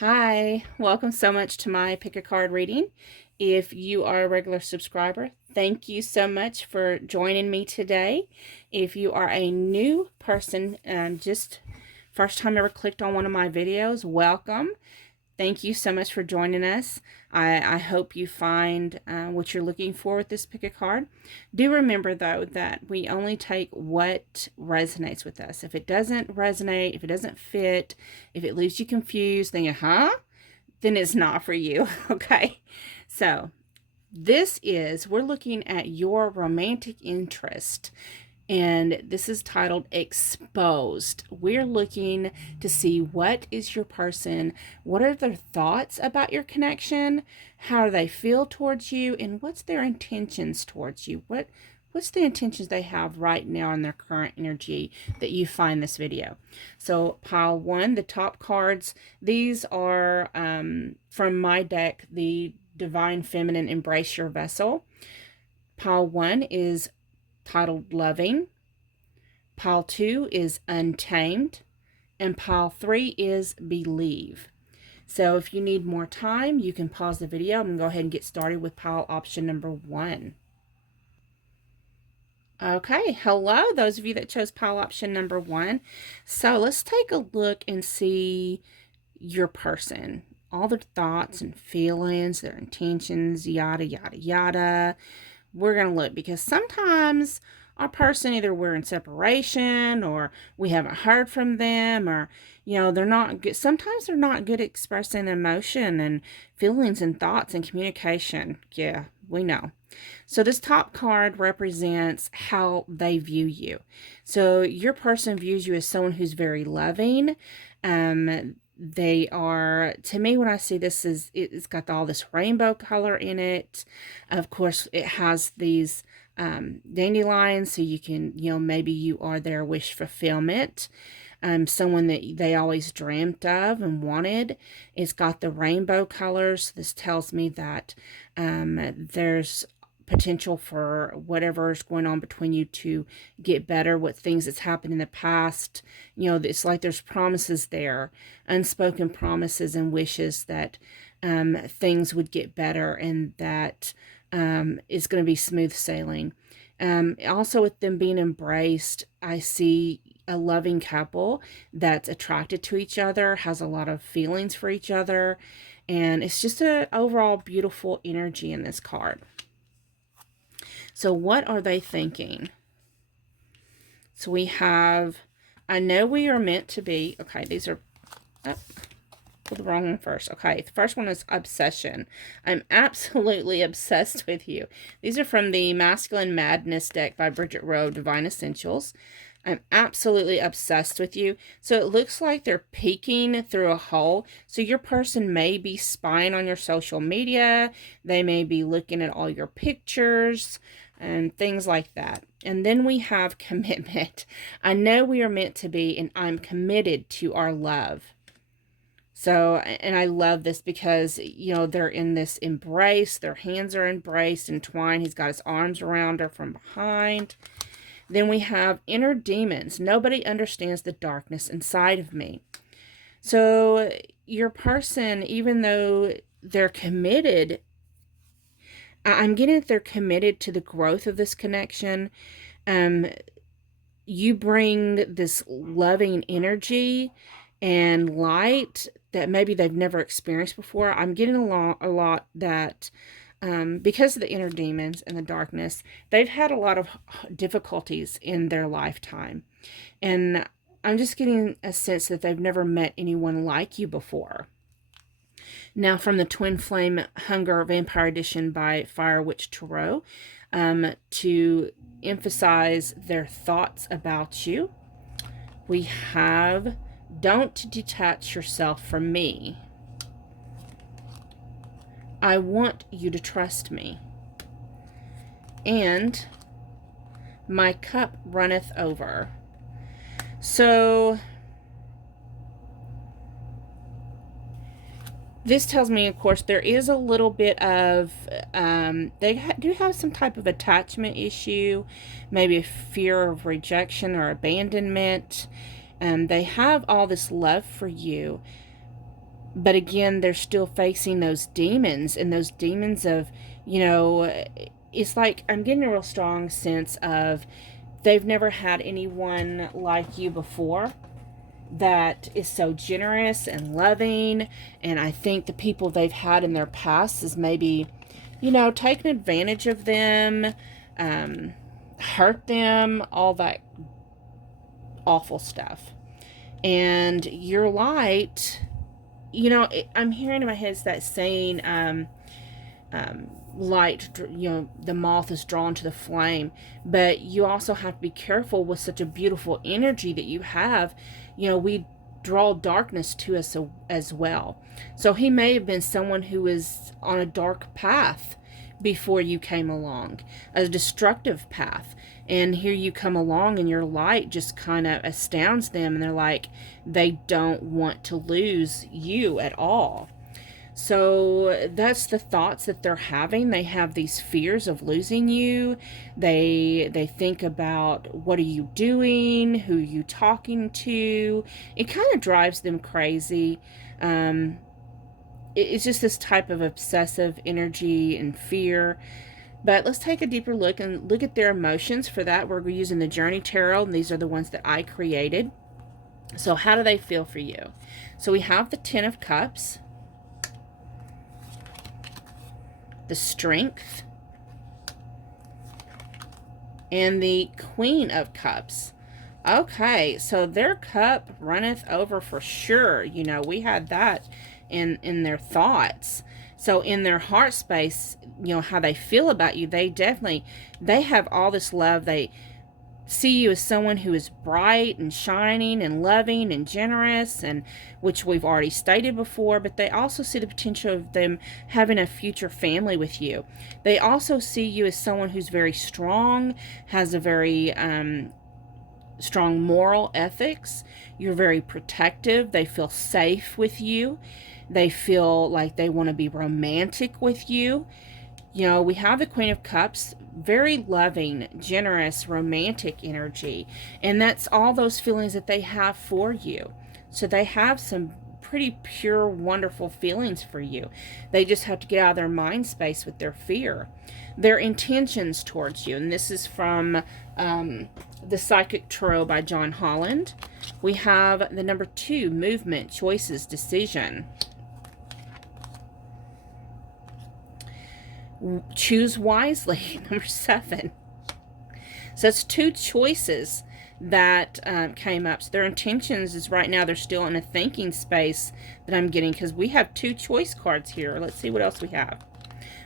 Hi, welcome so much to my pick a card reading. If you are a regular subscriber, thank you so much for joining me today. If you are a new person and just first time ever clicked on one of my videos, welcome. Thank you so much for joining us. I hope you find what you're looking for with this pick a card. Do remember, though, that we only take what resonates with us. If it doesn't resonate, if it doesn't fit, if it leaves you confused, thinking, then it's not for you, okay? So we're looking at your romantic interest, and this is titled Exposed. We're looking to see what is your person, what are their thoughts about your connection, how do they feel towards you, and what's their intentions towards you. What's the intentions they have right now in their current energy that you find this video. So pile one, the top cards, these are from my deck, the Divine Feminine Embrace Your Vessel. Pile one is titled Loving. Pile 2 is Untamed. And pile 3 is Believe. So if you need more time, you can pause the video. I'm going to go ahead and get started with pile option number 1. Okay, hello, those of you that chose pile option number 1. So let's take a look and see your person. All their thoughts and feelings, their intentions, yada, yada, yada. We're going to look because sometimes our person, either we're in separation or we haven't heard from them, or they're not good. Sometimes they're not good at expressing emotion and feelings and thoughts and communication. Yeah, we know. So this top card represents how they view you. So your person views you as someone who's very loving. They are, to me, when I see this, it's got all this rainbow color in it. Of course, it has these dandelions, so you can, maybe you are their wish fulfillment. Someone that they always dreamt of and wanted. It's got the rainbow colors. This tells me that there's potential for whatever is going on between you to get better, what things that's happened in the past. It's like there's promises there, unspoken promises and wishes that things would get better, and that it's going to be smooth sailing. Also, with them being embraced, I see a loving couple that's attracted to each other, has a lot of feelings for each other, and it's just an overall beautiful energy in this card. So what are they thinking? So we have, I know we are meant to be. Okay, these are, the wrong one first. Okay, the first one is obsession. I'm absolutely obsessed with you. These are from the Masculine Madness deck by Bridget Rowe, Divine Essentials. I'm absolutely obsessed with you. So it looks like they're peeking through a hole. So your person may be spying on your social media. They may be looking at all your pictures and things like that. And then we have commitment. I know we are meant to be, and I'm committed to our love. So, and I love this because, they're in this embrace. Their hands are embraced, entwined. He's got his arms around her from behind. Then we have inner demons. Nobody understands the darkness inside of me. So your person, even though they're committed, I'm getting that they're committed to the growth of this connection. You bring this loving energy and light that maybe they've never experienced before. I'm getting a lot that because of the inner demons and the darkness, they've had a lot of difficulties in their lifetime. And I'm just getting a sense that they've never met anyone like you before. Now, from the Twin Flame Hunger Vampire Edition by Fire Witch Tarot, to emphasize their thoughts about you, we have, don't detach yourself from me. I want you to trust me. And my cup runneth over. So this tells me, of course, there is a little bit of, they do have some type of attachment issue, maybe a fear of rejection or abandonment. They have all this love for you, But again, they're still facing those demons, and those demons of, you know, it's like I'm getting a real strong sense of they've never had anyone like you before that is so generous and loving. And I think the people they've had in their past is maybe, you know, taking advantage of them, hurt them, all that awful stuff. And your light, you know, I'm hearing in my head that saying, light, you know, the moth is drawn to the flame. But you also have to be careful with such a beautiful energy that you have. You know, we draw darkness to us as well. So he may have been someone who was on a dark path before you came along, a destructive path. And here you come along and your light just kind of astounds them, and they're like, they don't want to lose you at all. So that's the thoughts that they're having. They have these fears of losing you. They think about, what are you doing? Who are you talking to? It kind of drives them crazy. It's just this type of obsessive energy and fear. But let's take a deeper look and look at their emotions. For that, we're using the Journey Tarot, and these are the ones that I created. So how do they feel for you? So we have the Ten of Cups, the Strength, and the Queen of Cups. Okay, so their cup runneth over for sure. You know, we had that in their thoughts. So in their heart space, you know, how they feel about you, they have all this love. They see you as someone who is bright and shining and loving and generous, and which we've already stated before. But they also see the potential of them having a future family with you. They also see you as someone who's very strong, has a very strong moral ethics. You're very protective. They feel safe with you. They feel like they want to be romantic with you. You know, we have the Queen of Cups, very loving, generous, romantic energy. And that's all those feelings that they have for you. So they have some pretty pure, wonderful feelings for you. They just have to get out of their mind space with their fear. Their intentions towards you. And this is from the Psychic Tarot by John Holland. We have the number 2, movement, choices, decision. Choose wisely, number 7. So that's 2 choices that came up. So their intentions is right now they're still in a thinking space that I'm getting, because we have 2 choice cards here. Let's see what else we have.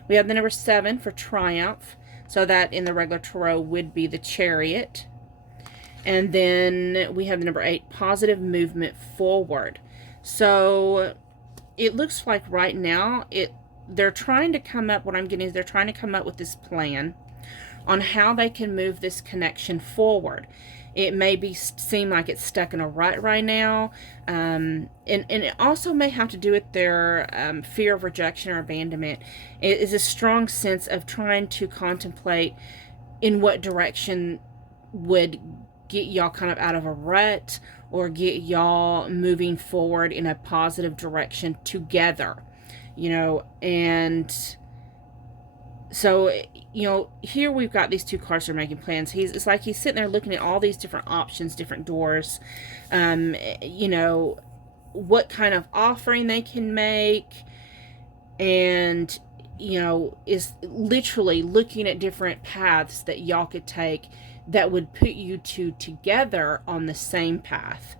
We have the number 7 for triumph. So that in the regular tarot would be the Chariot. And then we have the number 8, positive movement forward. So it looks like right now they're trying to come up, what I'm getting is they're trying to come up with this plan on how they can move this connection forward. It may seem like it's stuck in a rut right now. And it also may have to do with their fear of rejection or abandonment. It is a strong sense of trying to contemplate in what direction would get y'all kind of out of a rut, or get y'all moving forward in a positive direction together. You know, and so, you know, here we've got these 2 cards that are making plans. It's like he's sitting there looking at all these different options, different doors, you know, what kind of offering they can make, and, you know, is literally looking at different paths that y'all could take that would put you 2 together on the same path.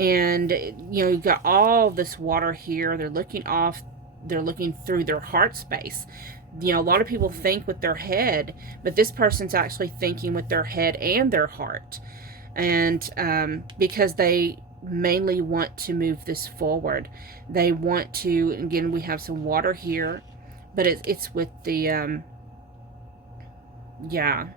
And, you know, you've got all this water here. They're looking through their heart space. You know, a lot of people think with their head, but this person's actually thinking with their head and their heart. And because they mainly want to move this forward. They want to, again, we have some water here, but it's with the, yeah.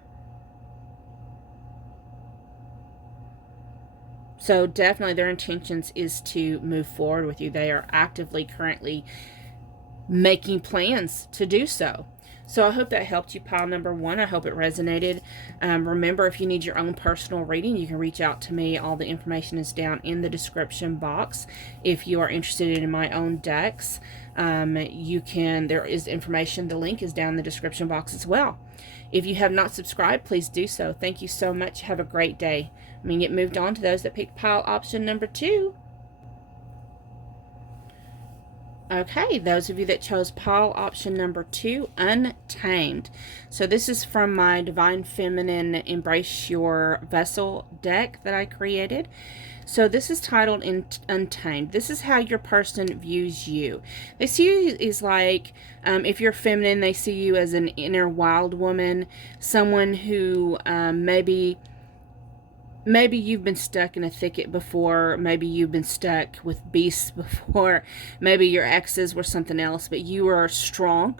So definitely their intentions is to move forward with you. They are actively currently making plans to do so. So I hope that helped you, pile number one. I hope it resonated. Remember, if you need your own personal reading, you can reach out to me. All the information is down in the description box. If you are interested in my own decks, you can, there is information. The link is down in the description box as well. If you have not subscribed, please do so. Thank you so much. Have a great day. I'm going to get moved on to those that picked pile option number 2. Okay, those of you that chose pile option number 2, Untamed. So this is from my Divine Feminine Embrace Your Vessel deck that I created. So this is titled Untamed. This is how your person views you. They see you as like, if you're feminine, they see you as an inner wild woman, someone who maybe you've been stuck in a thicket before. Maybe you've been stuck with beasts before. Maybe your exes were something else, but you are strong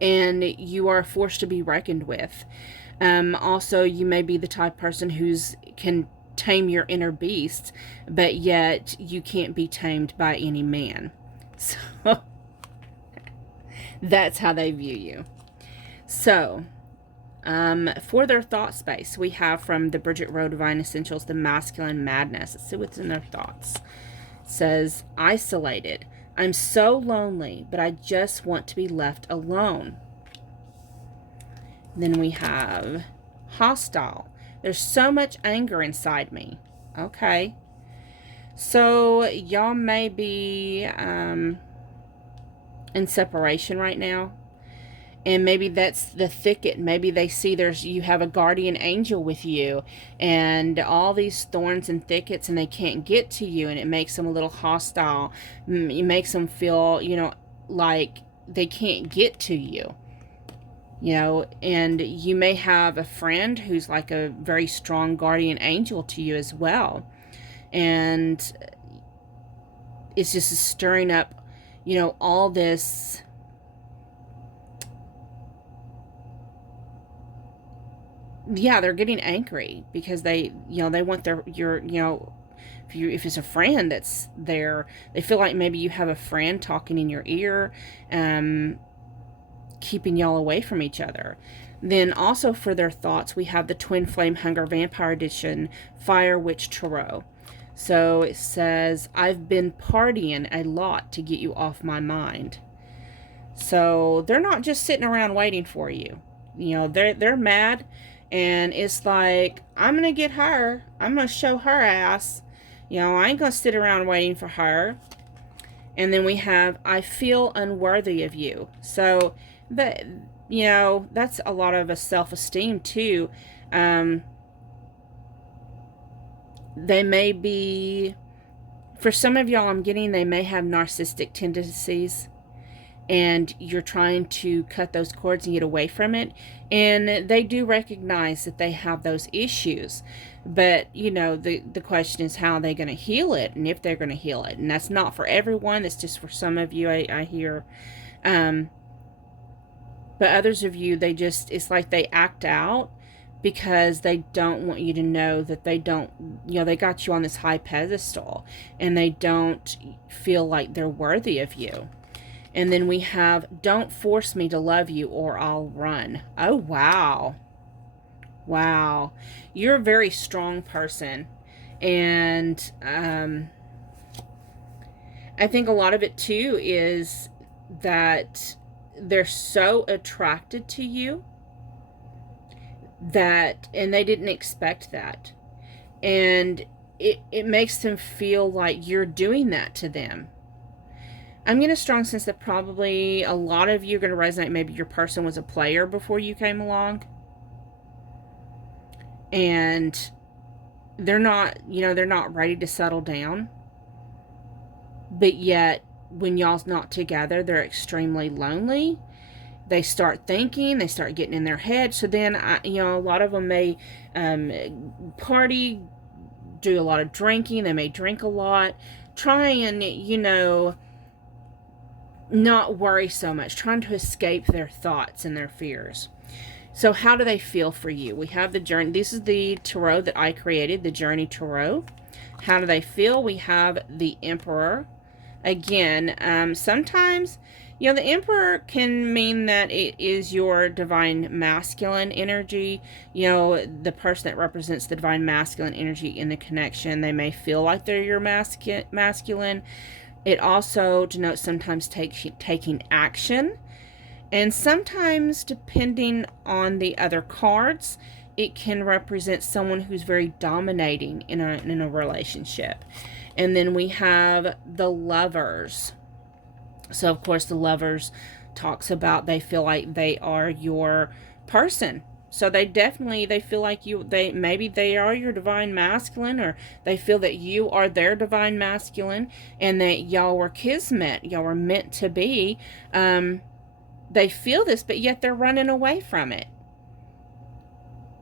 and you are a force to be reckoned with. Also, you may be the type of person who's can tame your inner beast, but yet you can't be tamed by any man. So that's how they view you. So for their thought space, we have from the Bridget Rowe Divine Essentials, the Masculine Madness. Let's see what's in their thoughts. It says, isolated. I'm so lonely, but I just want to be left alone. Then we have hostile. There's so much anger inside me. Okay. So y'all may be in separation right now. And maybe that's the thicket. Maybe they see you have a guardian angel with you and all these thorns and thickets, and they can't get to you, and it makes them a little hostile. It makes them feel, like they can't get to you. And you may have a friend who's like a very strong guardian angel to you as well. And it's just stirring up, all this. Yeah, they're getting angry because they want if it's a friend that's there, they feel like maybe you have a friend talking in your ear, keeping y'all away from each other. Then also for their thoughts, we have the Twin Flame Hunger Vampire Edition Fire Witch Tarot. So it says, I've been partying a lot to get you off my mind. So they're not just sitting around waiting for you. They're mad. And it's like, I'm going to get her. I'm going to show her ass. I ain't going to sit around waiting for her. And then we have, I feel unworthy of you. So, that's a lot of a self-esteem too. They may be, for some of y'all I'm getting, they may have narcissistic tendencies. And you're trying to cut those cords and get away from it. And they do recognize that they have those issues. But, the question is, how are they going to heal it? And if they're going to heal it. And that's not for everyone. It's just for some of you, I hear. But others of you, it's like they act out because they don't want you to know that they don't, they got you on this high pedestal. And they don't feel like they're worthy of you. And then we have, don't force me to love you or I'll run. Oh, wow. Wow. You're a very strong person. And I think a lot of it, too, is that they're so attracted to you and they didn't expect that. And it makes them feel like you're doing that to them. I'm getting a strong sense that probably a lot of you are going to resonate. Maybe your person was a player before you came along. And they're not, they're not ready to settle down. But yet, when y'all's not together, they're extremely lonely. They start thinking, they start getting in their head. So then, a lot of them may party, do a lot of drinking. They may drink a lot. Try and, not worry so much, trying to escape their thoughts and their fears. So how do they feel for you? We have the journey. This is the tarot that I created, the Journey Tarot. How do they feel? We have the Emperor. Again, sometimes, You know, the Emperor can mean that it is your divine masculine energy. You know, the person that represents the divine masculine energy in the connection, they may feel like they're your masculine. It also denotes sometimes taking action. And sometimes, depending on the other cards, it can represent someone who's very dominating in a relationship. And then we have the Lovers. So, of course, the Lovers talks about they feel like they are your person. So they feel like maybe they are your divine masculine, or they feel that you are their divine masculine, and that y'all were kismet, y'all were meant to be. They feel this, but yet they're running away from it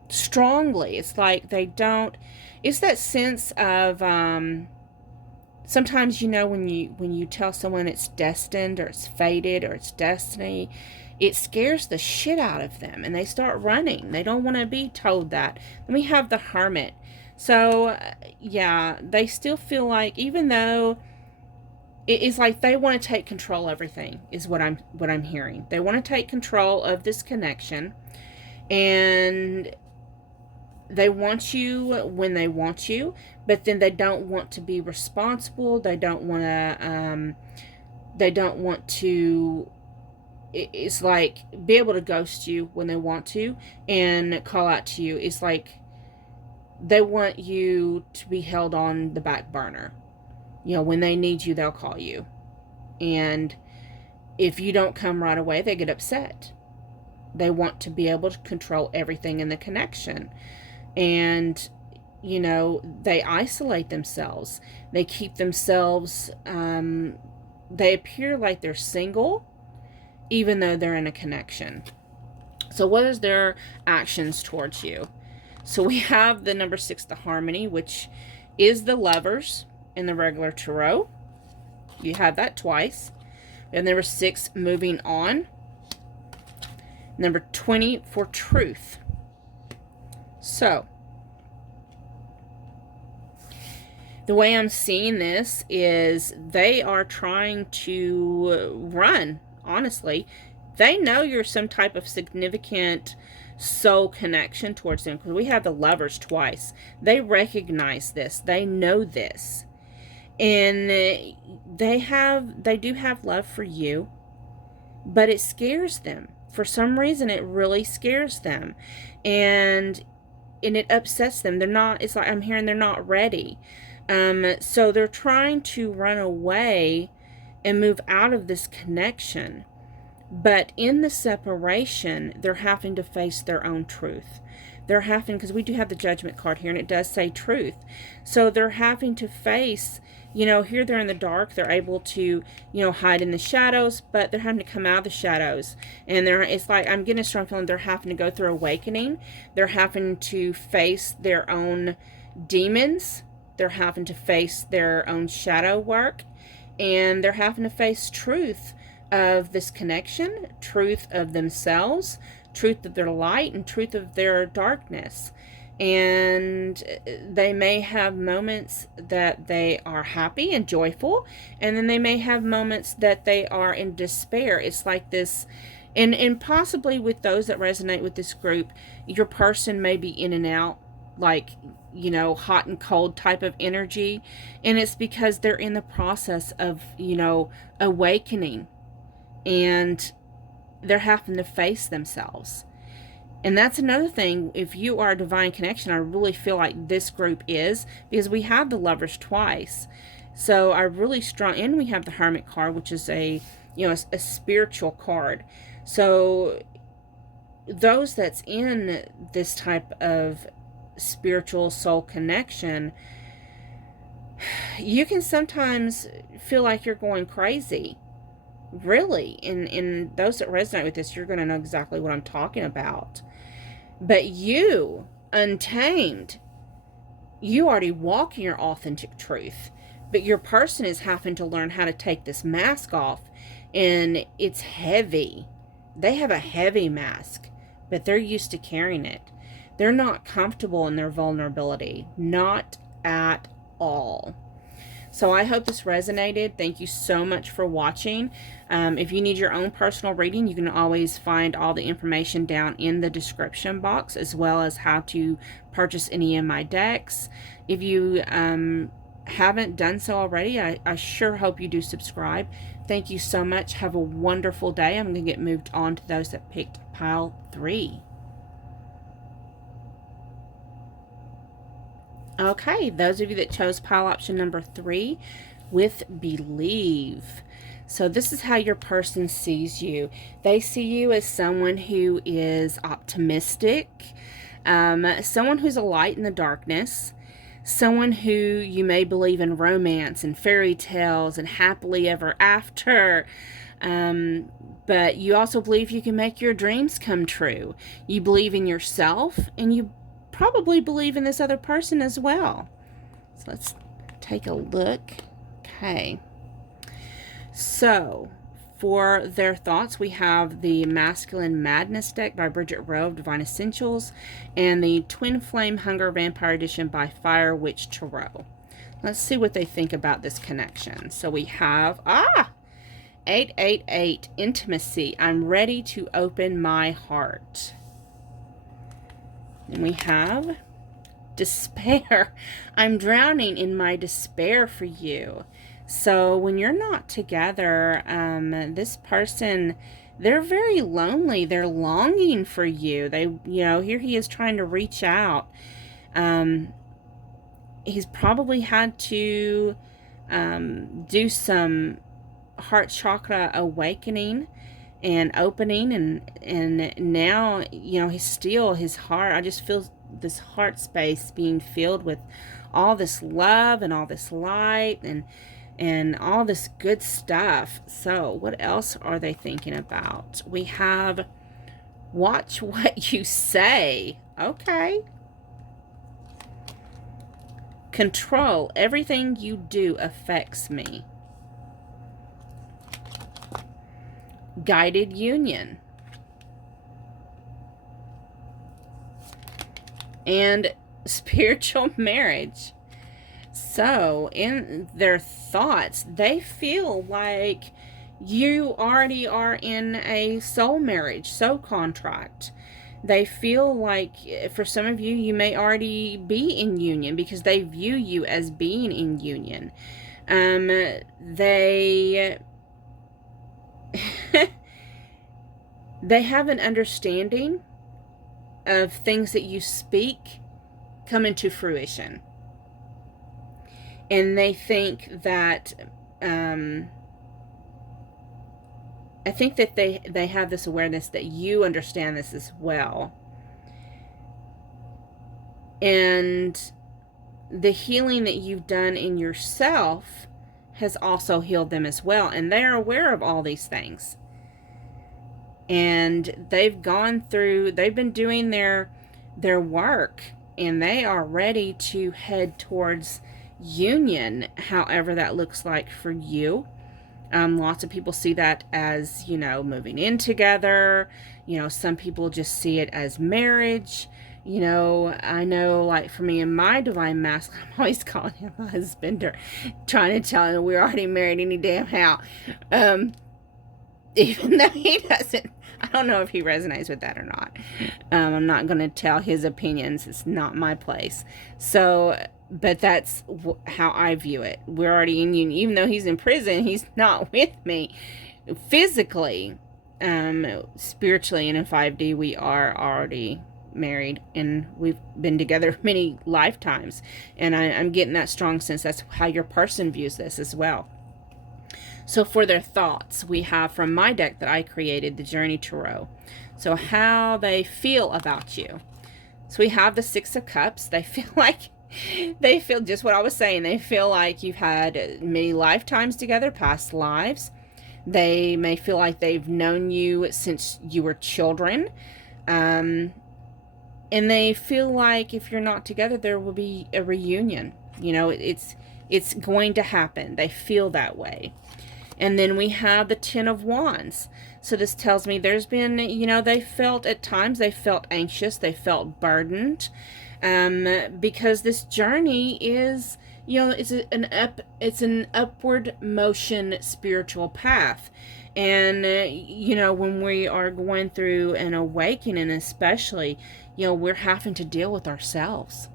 strongly. It's like they don't, it's that sense of, sometimes, you know, when you tell someone it's destined or it's fated or it's destiny, it scares the shit out of them and they start running. They don't want to be told that. Then we have the Hermit. So yeah, they still feel like, even though it's like they want to take control of everything, is what I'm hearing. They want to take control of this connection, and they want you when they want you, but then they don't want to be responsible. They don't want to, it's like, be able to ghost you when they want to and call out to you. It's like they want you to be held on the back burner. You know, when they need you, they'll call you. And if you don't come right away, they get upset. They want to be able to control everything in the connection. And, you know, they isolate themselves. They keep themselves, they appear like they're single, even though they're in a connection. So what is their actions towards you? So we have the number 6, the Harmony, which is the Lovers in the regular tarot. You have that twice. And number 6, moving on. Number 20 for Truth. So, the way I'm seeing this is they are trying to run, honestly. They know you're some type of significant soul connection towards them, because we have the Lovers twice. They recognize this. They know this. And they do have love for you, but it scares them. For some reason, it really scares them. And it upsets them. They're not, it's like I'm hearing they're not ready. So they're trying to run away and move out of this connection. But in the separation, they're having to face their own truth. They're having, because we do have the Judgment card here, and it does say truth. So they're having to face, you know, here they're in the dark. They're able to, you know, hide in the shadows, but they're having to come out of the shadows. And it's like, I'm getting a strong feeling they're having to go through awakening. They're having to face their own demons. They're having to face their own shadow work. And they're having to face truth of this connection, truth of themselves, truth of their light, and truth of their darkness. And they may have moments that they are happy and joyful, and then they may have moments that they are in despair. It's like this, and possibly with those that resonate with this group, your person may be in and out, like, you know, hot and cold type of energy. And it's because they're in the process of, you know, awakening, and they're having to face themselves. And that's another thing. If you are a divine connection, I really feel like this group is, because we have the Lovers twice. So I really strong, and we have the Hermit card, which is a, you know, a spiritual card. So those that's in this type of spiritual soul connection, you can sometimes feel like you're going crazy. Really, in those that resonate with this, you're going to know exactly what I'm talking about. But you, untamed, you already walk in your authentic truth. But your person is having to learn how to take this mask off. And it's heavy. They have a heavy mask, but they're used to carrying it. They're not comfortable in their vulnerability. Not at all. So I hope this resonated. Thank you so much for watching. If you need your own personal reading, you can always find all the information down in the description box, as well as how to purchase any of my decks. If you haven't done so already, I sure hope you do subscribe. Thank you so much. Have a wonderful day. I'm going to get moved on to those that picked pile 3. Okay, those of you that chose pile option number 3, with believe. So this is how your person sees you. They see you as someone who is optimistic, someone who's a light in the darkness, someone who you may believe in romance and fairy tales and happily ever after. But you also believe you can make your dreams come true. You believe in yourself, and you probably believe in this other person as well. So let's take a look. Okay. So for their thoughts, we have the Masculine Madness deck by Bridget Rowe of Divine Essentials, and the Twin Flame Hunger Vampire Edition by Fire Witch Tarot. Let's see what they think about this connection. So we have 888 Intimacy. I'm ready to open my heart. And we have Despair. I'm drowning in my despair for you. So when you're not together, this person, they're very lonely. They're longing for you. They, here he is trying to reach out. He's probably had to do some heart chakra awakening and opening, and now, his heart, I just feel this heart space being filled with all this love and all this light and all this good stuff. So what else are they thinking about? We have watch what you say. Okay. Control. Everything you do affects me. Guided union. And spiritual marriage. So in their thoughts, they feel like you already are in a soul marriage, soul contract. They feel like, for some of you, you may already be in union because they view you as being in union. They they have an understanding of things that you speak come into fruition. And they think that, I think that they have this awareness that you understand this as well. And the healing that you've done in yourself has also healed them as well. And they're aware of all these things. And they've been doing their work, and they are ready to head towards union, however that looks like for you. Lots of people see that as, moving in together. Some people just see it as marriage. I know, like, for me and my divine masculine, I'm always calling him a husband, or trying to tell him we're already married any damn how. Even though he doesn't. I don't know if he resonates with that or not. I'm not going to tell his opinions. It's not my place. So, but that's how I view it. We're already in union. Even though he's in prison, he's not with me physically. Spiritually and in 5D, we are already married, and we've been together many lifetimes. And I'm getting that strong sense that's how your person views this as well. So for their thoughts, we have from my deck that I created, the Journey Tarot. So how they feel about you. So we have the Six of Cups. They feel just what I was saying. They feel like you've had many lifetimes together, past lives. They may feel like they've known you since you were children. And they feel like if you're not together, there will be a reunion. It's going to happen. They feel that way. And then we have the Ten of Wands. So this tells me there's been, they felt at times, they felt anxious, they felt burdened, because this journey is, it's an upward motion spiritual path. And when we are going through an awakening, especially, we're having to deal with ourselves.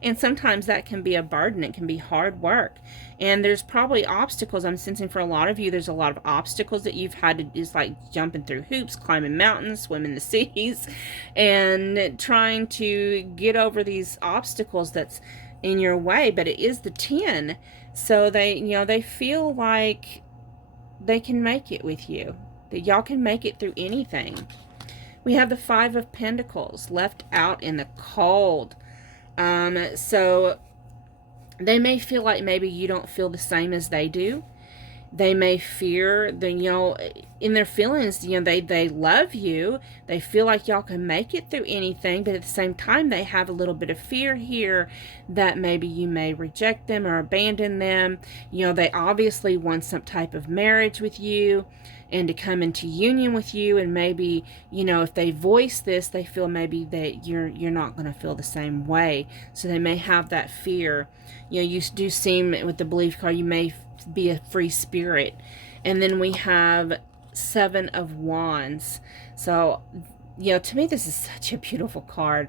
And sometimes that can be a burden. It can be hard work. And there's probably obstacles. I'm sensing for a lot of you, there's a lot of obstacles that you've had to, is like jumping through hoops, climbing mountains, swimming the seas, and trying to get over these obstacles that's in your way. But it is the 10. So they feel like they can make it with you, that y'all can make it through anything. We have the 5 of Pentacles, left out in the cold. So they may feel like maybe you don't feel the same as they do. They may fear that, in their feelings, they love you. They feel like y'all can make it through anything, but at the same time, they have a little bit of fear here that maybe you may reject them or abandon them. They obviously want some type of marriage with you and to come into union with you. And maybe, if they voice this, they feel maybe that you're not going to feel the same way. So they may have that fear. You do seem, with the belief card, you may be a free spirit. And then we have 7 of Wands. So, to me, this is such a beautiful card.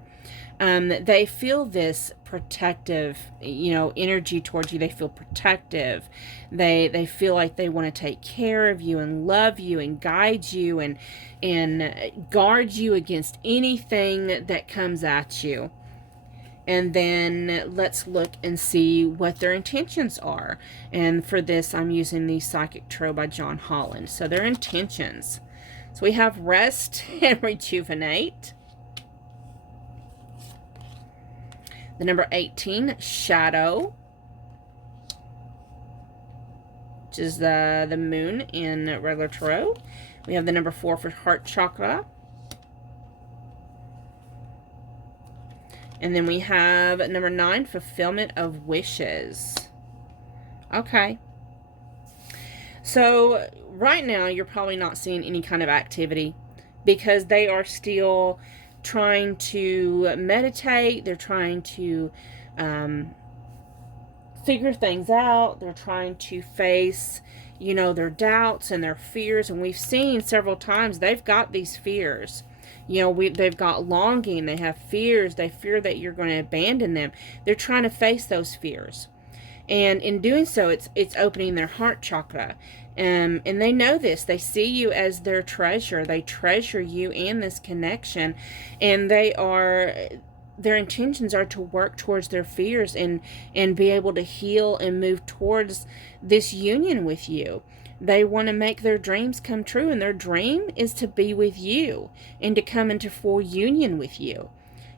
They feel this protective, energy towards you. They feel protective. They feel like they want to take care of you and love you and guide you and guard you against anything that comes at you. And then let's look and see what their intentions are. And for this, I'm using the Psychic Tarot by John Holland. So their intentions. So we have rest and rejuvenate. The number 18, shadow, which is the moon in regular tarot. We have the number 4 for heart chakra. And then we have number 9, fulfillment of wishes. Okay. So right now, you're probably not seeing any kind of activity because they are still trying to meditate. They're trying to figure things out. They're trying to face, their doubts and their fears. And we've seen several times they've got these fears. They've got longing, they have fears, they fear that you're going to abandon them. They're trying to face those fears. And in doing so, it's opening their heart chakra. And they know this. They see you as their treasure. They treasure you and this connection. And their intentions are to work towards their fears and be able to heal and move towards this union with you. They want to make their dreams come true, and their dream is to be with you and to come into full union with you,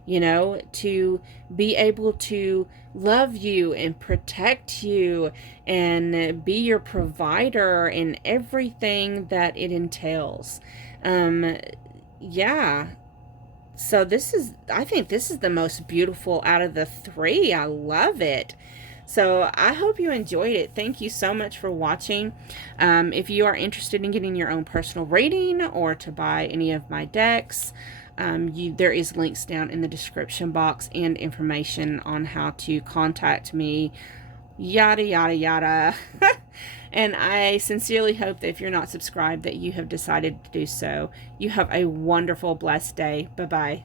to be able to love you and protect you and be your provider and everything that it entails. Yeah. So I think this is the most beautiful out of the 3. I love it. So I hope you enjoyed it. Thank you so much for watching. If you are interested in getting your own personal reading or to buy any of my decks, there is links down in the description box and information on how to contact me, yada, yada, yada. And I sincerely hope that if you're not subscribed, that you have decided to do so. You have a wonderful, blessed day. Bye-bye.